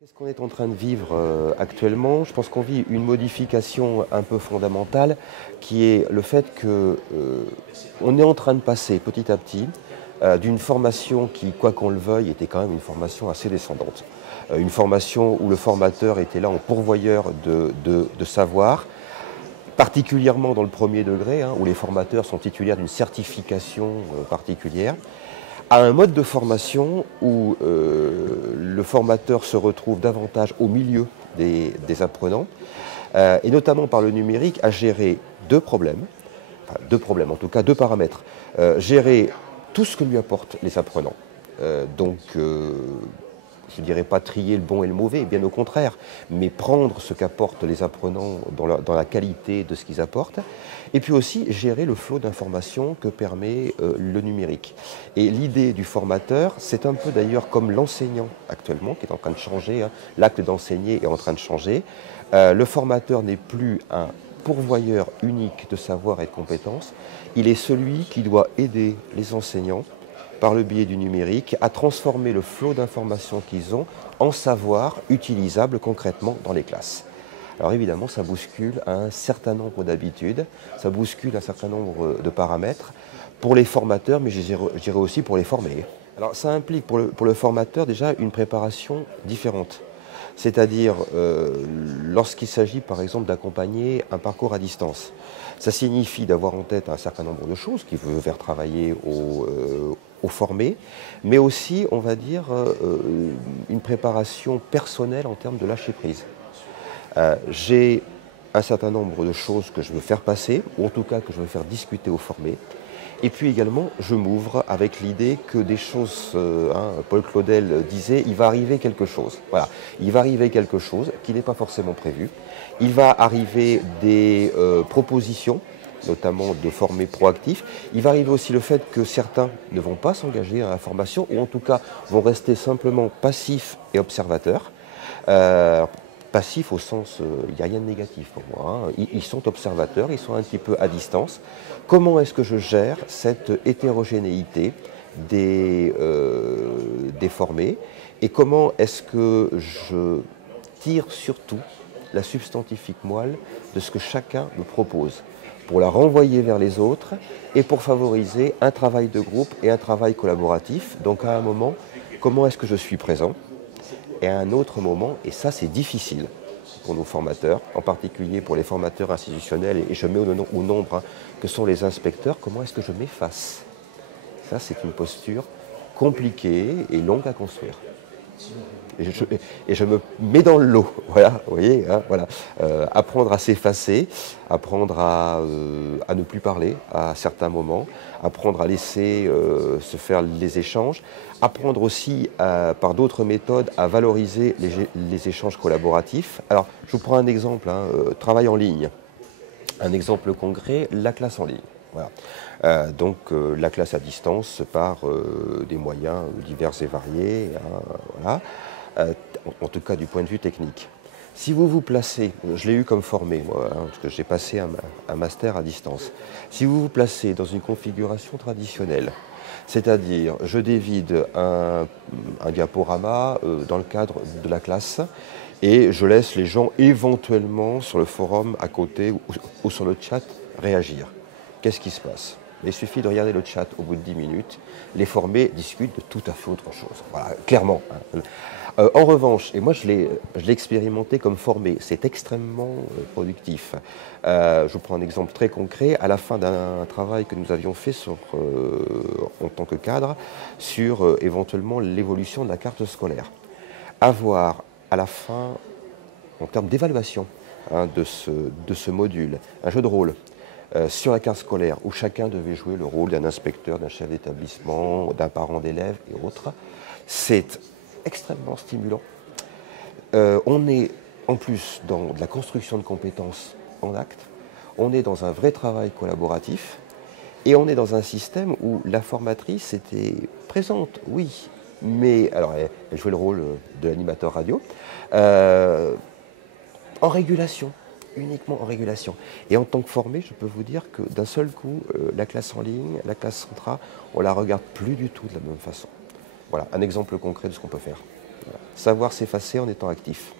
Qu'est-ce qu'on est en train de vivre actuellement? Je pense qu'on vit une modification un peu fondamentale qui est le fait que on est en train de passer petit à petit d'une formation qui, quoi qu'on le veuille, était quand même une formation assez descendante. Une formation où le formateur était là en pourvoyeur de savoir, particulièrement dans le premier degré, hein, où les formateurs sont titulaires d'une certification particulière, à un mode de formation où le formateur se retrouve davantage au milieu des apprenants, et notamment par le numérique, à gérer deux problèmes, en tout cas deux paramètres. Gérer tout ce que lui apportent les apprenants. Je ne dirais pas trier le bon et le mauvais, bien au contraire, mais prendre ce qu'apportent les apprenants dans la qualité de ce qu'ils apportent, et puis aussi gérer le flot d'informations que permet le numérique. Et l'idée du formateur, c'est un peu d'ailleurs comme l'enseignant actuellement, qui est en train de changer, hein, l'acte d'enseigner est en train de changer. Le formateur n'est plus un pourvoyeur unique de savoir et de compétences, il est celui qui doit aider les enseignants par le biais du numérique, à transformer le flot d'informations qu'ils ont en savoir utilisable concrètement dans les classes. Alors évidemment, ça bouscule un certain nombre d'habitudes, ça bouscule un certain nombre de paramètres pour les formateurs, mais je dirais aussi pour les formés. Alors ça implique pour le formateur déjà une préparation différente. C'est-à-dire lorsqu'il s'agit par exemple d'accompagner un parcours à distance. Ça signifie d'avoir en tête un certain nombre de choses qui veut faire travailler aux formés, mais aussi, on va dire, une préparation personnelle en termes de lâcher prise. J'ai un certain nombre de choses que je veux faire passer, ou en tout cas que je veux faire discuter aux formés. Et puis également, je m'ouvre avec l'idée que des choses, Paul Claudel disait, il va arriver quelque chose. Voilà, il va arriver quelque chose qui n'est pas forcément prévu. Il va arriver des propositions, notamment de formés proactifs. Il va arriver aussi le fait que certains ne vont pas s'engager dans la formation, ou en tout cas vont rester simplement passifs et observateurs. Passifs au sens, il n'y a rien de négatif pour moi, hein. Ils sont observateurs, ils sont un petit peu à distance. Comment est-ce que je gère cette hétérogénéité des formés et comment est-ce que je tire surtout la substantifique moelle de ce que chacun me propose pour la renvoyer vers les autres et pour favoriser un travail de groupe et un travail collaboratif. Donc à un moment, comment est-ce que je suis présent? Et à un autre moment, et ça c'est difficile pour nos formateurs, en particulier pour les formateurs institutionnels, et je mets au nombre hein, que sont les inspecteurs, comment est-ce que je m'efface? Ça c'est une posture compliquée et longue à construire. Et je me mets dans le lot, voilà, vous voyez, hein, voilà. Apprendre à s'effacer, apprendre à ne plus parler à certains moments, apprendre à laisser se faire les échanges, apprendre aussi par d'autres méthodes à valoriser les échanges collaboratifs. Alors, je vous prends un exemple, hein, travail en ligne. Un exemple concret, la classe en ligne. Voilà. La classe à distance par des moyens divers et variés, hein, voilà. En tout cas du point de vue technique. Si vous vous placez, je l'ai eu comme formé, moi, hein, parce que j'ai passé un master à distance. Si vous vous placez dans une configuration traditionnelle, c'est-à-dire je dévide un diaporama dans le cadre de la classe et je laisse les gens éventuellement sur le forum à côté ou sur le chat réagir. Qu'est-ce qui se passe? Il suffit de regarder le chat au bout de 10 minutes, les formés discutent de tout à fait autre chose. Voilà, clairement. En revanche, et moi je l'ai expérimenté comme formé, c'est extrêmement productif. Je vous prends un exemple très concret. À la fin d'un travail que nous avions fait en tant que cadre sur éventuellement l'évolution de la carte scolaire. Avoir à la fin, en termes d'évaluation hein, de ce module, un jeu de rôle, sur la carte scolaire où chacun devait jouer le rôle d'un inspecteur, d'un chef d'établissement, d'un parent d'élève et autres. C'est extrêmement stimulant. On est en plus dans de la construction de compétences en acte, on est dans un vrai travail collaboratif et on est dans un système où la formatrice était présente, oui, mais alors elle jouait le rôle de l'animateur radio, en régulation. Uniquement en régulation. Et en tant que formé, je peux vous dire que d'un seul coup, la classe en ligne, la classe centrale, on la regarde plus du tout de la même façon. Voilà, un exemple concret de ce qu'on peut faire. Voilà. savoir s'effacer en étant actif.